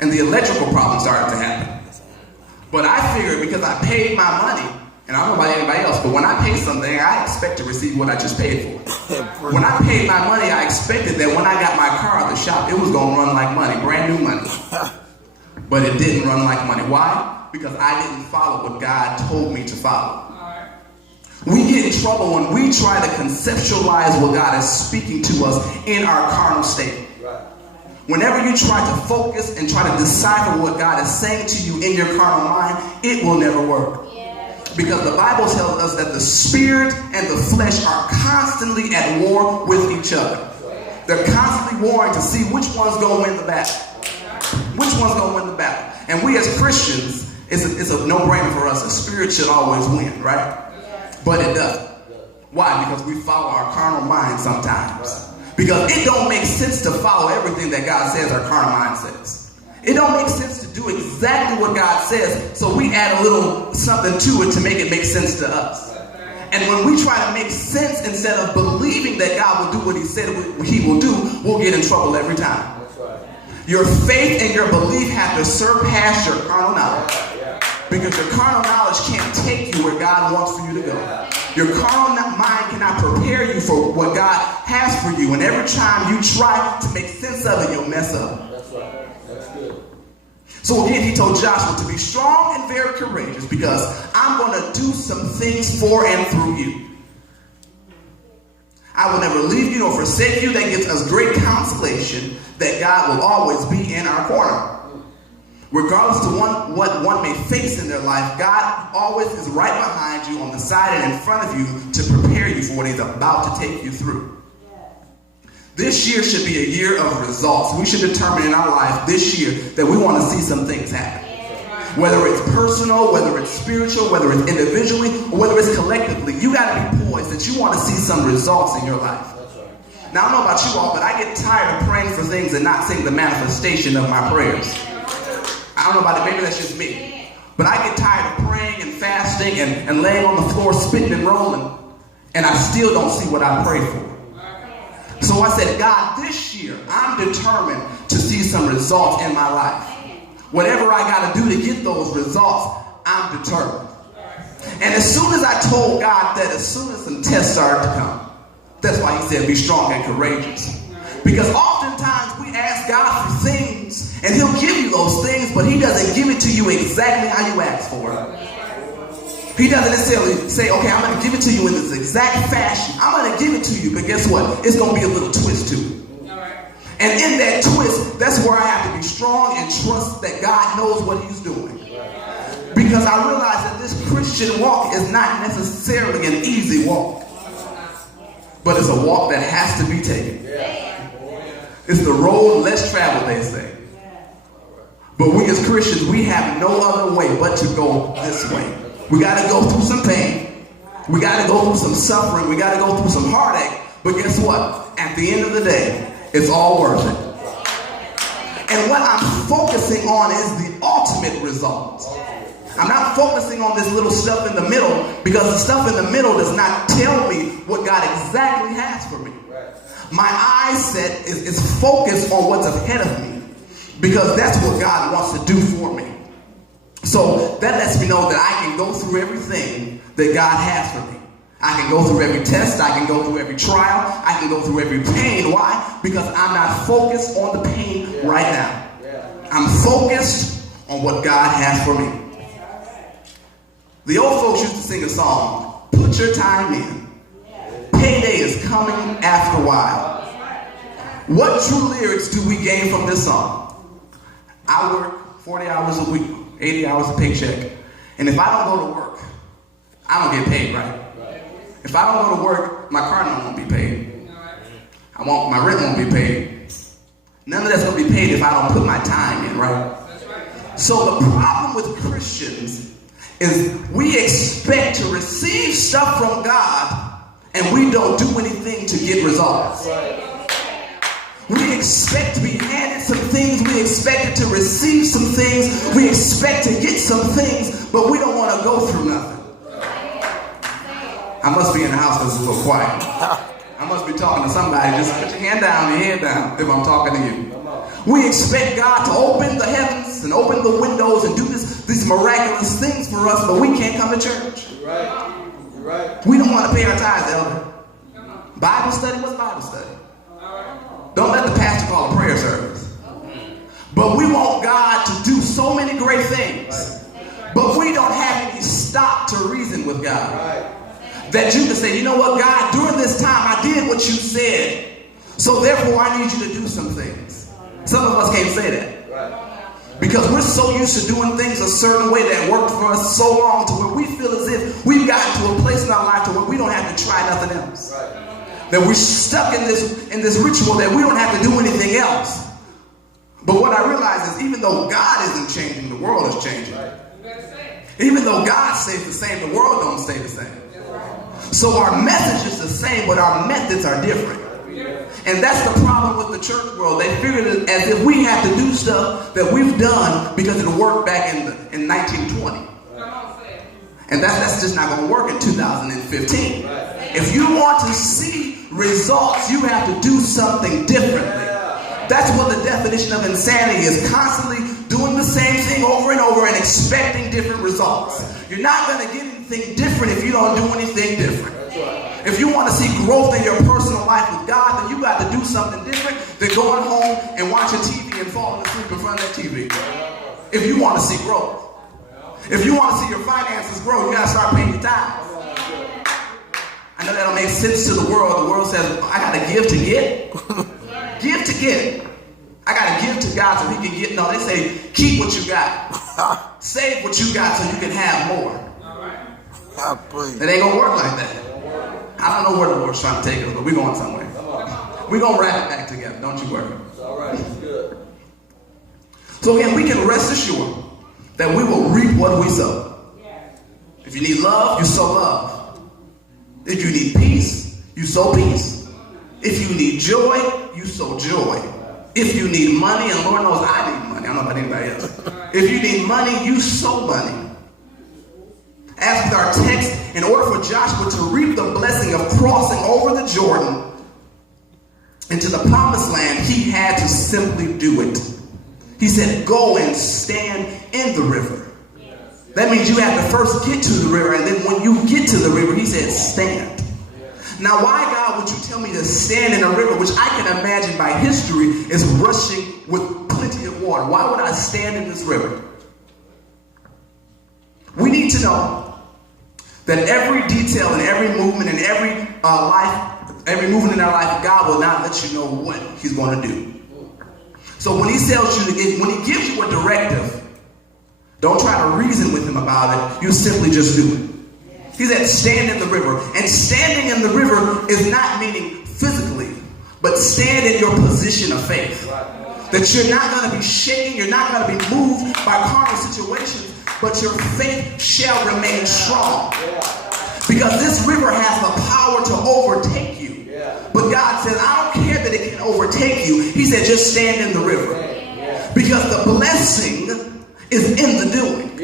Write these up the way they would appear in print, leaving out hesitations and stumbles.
and the electrical problem started to happen. But I figured because I paid my money, and I don't know about anybody else, but when I pay something, I expect to receive what I just paid for. When I paid my money, I expected that when I got my car at the shop, it was going to run like money, brand new money. But it didn't run like money. Why? Because I didn't follow what God told me to follow. We get in trouble when we try to conceptualize what God is speaking to us in our carnal state. Whenever you try to focus and try to decipher what God is saying to you in your carnal mind, it will never work. Because the Bible tells us that the spirit and the flesh are constantly at war with each other. They're constantly warring to see which one's going to win the battle. Which one's going to win the battle? And we as Christians, it's a no-brainer for us. The spirit should always win, right? But it doesn't. Why? Because we follow our carnal mind sometimes. Because it don't make sense to follow everything that God says our carnal mind says. It don't make sense to do exactly what God says, so we add a little something to it to make it make sense to us. And when we try to make sense instead of believing that God will do what he said he will do, we'll get in trouble every time. Your faith and your belief have to surpass your carnal knowledge. Because your carnal knowledge can't take you where God wants for you to go. Your carnal mind cannot prepare you for what God has for you. And every time you try to make sense of it, you'll mess up. That's right. That's good. So again, he told Joshua to be strong and very courageous because I'm going to do some things for and through you. I will never leave you nor forsake you. That gives us great consolation that God will always be in our corner. Regardless to what one may face in their life, God always is right behind you, on the side and in front of you to prepare you for what he's about to take you through. This year should be a year of results. We should determine in our life this year that we want to see some things happen. Whether it's personal, whether it's spiritual, whether it's individually, or whether it's collectively, you got to be poised that you want to see some results in your life. Now, I don't know about you all, but I get tired of praying for things and not seeing the manifestation of my prayers. I don't know about it, maybe that's just me. But I get tired of praying and fasting and laying on the floor, spitting and rolling, and I still don't see what I pray for. So I said, God, this year, I'm determined to see some results in my life. Whatever I got to do to get those results, I'm determined. And as soon as I told God that, as soon as some tests started to come, that's why he said, be strong and courageous. Because oftentimes we ask God for things, and he'll give you those things, but he doesn't give it to you exactly how you ask for it. He doesn't necessarily say, okay, I'm going to give it to you in this exact fashion. I'm going to give it to you, but guess what? It's going to be a little twist to it. And in that twist, that's where I have to be strong and trust that God knows what he's doing. Because I realize that this Christian walk is not necessarily an easy walk, but it's a walk that has to be taken. It's the road less traveled, they say. But we as Christians, we have no other way but to go this way. We got to go through some pain. We got to go through some suffering. We got to go through some heartache. But guess what? At the end of the day, it's all worth it. And what I'm focusing on is the ultimate result. I'm not focusing on this little stuff in the middle, because the stuff in the middle does not tell me what God exactly has for me. My eyesight is focused on what's ahead of me, because that's what God wants to do for me. So that lets me know that I can go through everything that God has for me. I can go through every test. I can go through every trial. I can go through every pain. Why? Because I'm not focused on the pain right now. I'm focused on what God has for me. The old folks used to sing a song, put your time in. Payday is coming after a while. What true lyrics do we gain from this song? I work 40 hours a week, 80 hours a paycheck. And if I don't go to work, I don't get paid, right? If I don't go to work, my car note won't be paid. My rent won't be paid. None of that's going to be paid if I don't put my time in, right? So the problem with Christians is we expect to receive stuff from God and we don't do anything to get results. We expect to be handed some things. We expect to receive some things. We expect to get some things, but we don't want to go through nothing. I must be in the house because it's a little quiet. I must be talking to somebody. Just put your hand down, your head down if I'm talking to you. We expect God to open the heaven and open the windows and do these miraculous things for us, but we can't come to church. You're right. You're right. We don't want to pay our tithes, elder. Bible study was Bible study. Don't let the pastor call a prayer service. But we want God to do so many great things. But we don't have any stop to reason with God. That you can say, you know what, God, during this time I did what you said. So therefore I need you to do some things. Some of us can't say that. Because we're so used to doing things a certain way that worked for us so long to where we feel as if we've gotten to a place in our life to where we don't have to try nothing else. That we're stuck in this ritual that we don't have to do anything else. But what I realize is even though God isn't changing, the world is changing. Even though God stays the same, the world don't stay the same. So our message is the same, but our methods are different. And that's the problem with the church world. They figured it as if we have to do stuff that we've done because it worked back in 1920. And that's just not going to work in 2015. If you want to see results, you have to do something differently. That's what the definition of insanity is. Constantly doing the same thing over and over and expecting different results. You're not going to get anything different if you don't do anything different. If you want to see growth in your personal life with God, then you got to do something different than going home and watching TV and falling asleep in front of that TV. If you want to see growth. If you want to see your finances grow, you got to start paying your tithes. I know that don't make sense to the world. The world says, I got to give to get. Give to get. I got to give to God so he can get. No, they say, keep what you got. Save what you got so you can have more. It ain't going to work like that. I don't know where the Lord's trying to take us, but we're going somewhere. We're going to wrap it back together. Don't you worry. It's all right. It's good. So again, we can rest assured that we will reap what we sow. If you need love, you sow love. If you need peace, you sow peace. If you need joy, you sow joy. If you need money, and Lord knows I need money. I don't know about anybody else. If you need money, you sow money. As with our text, in order for Joshua to reap the blessing of crossing over the Jordan into the promised land, he had to simply do it. He said, go and stand in the river. That means you have to first get to the river, and then when you get to the river, he said, stand. Now, why, God, would you tell me to stand in a river, which I can imagine by history is rushing with plenty of water? Why would I stand in this river? We need to know that every detail and every movement and every movement in our life, God will not let you know what he's going to do. So when he tells you when he gives you a directive, don't try to reason with him about it. You simply just do it. He said, stand in the river. And standing in the river is not meaning physically, but stand in your position of faith. That you're not going to be shaken, you're not going to be moved by carnal situations, but your faith shall remain strong. Because this river has the power to overtake you. But God says, I don't care that it can overtake you. He said, just stand in the river. Because the blessing is in the doing.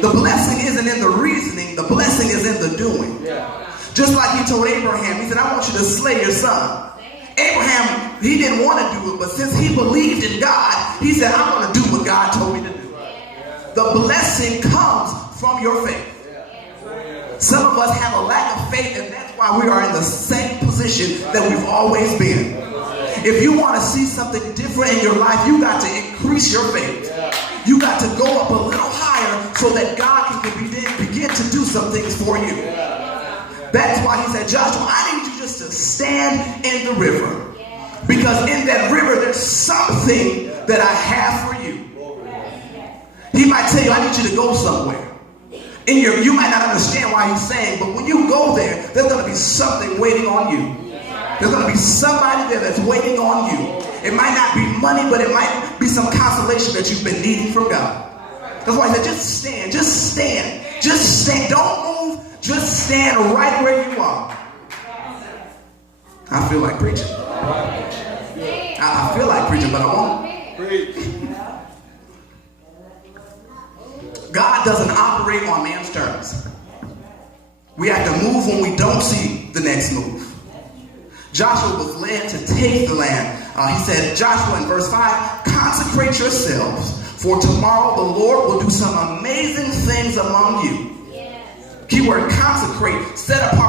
The blessing isn't in the reasoning. The blessing is in the doing. Just like he told Abraham, he said, I want you to slay your son. Abraham, he didn't want to do it, but since he believed in God, he said, I'm going to do what God told me to do. The blessing comes from your faith. Some of us have a lack of faith, and that's why we are in the same position that we've always been. If you want to see something different in your life, you got to increase your faith. You got to go up a little higher so that God can begin to do some things for you. That's why he said, Joshua, I need you just to stand in the river. Because in that river, there's something that I have for you. He might tell you, I need you to go somewhere. You might not understand why he's saying, but when you go there, there's going to be something waiting on you. There's going to be somebody there that's waiting on you. It might not be money, but it might be some consolation that you've been needing from God. That's why he said, just stand, just stand, just stand. Don't move, just stand right where you are. I feel like preaching. I feel like preaching, but I won't. Preach. God doesn't operate on man's terms. We have to move when we don't see the next move. Joshua was led to take the land. He said, Joshua in verse 5, consecrate yourselves, For tomorrow the Lord will do some amazing things among you. Keyword consecrate, set apart.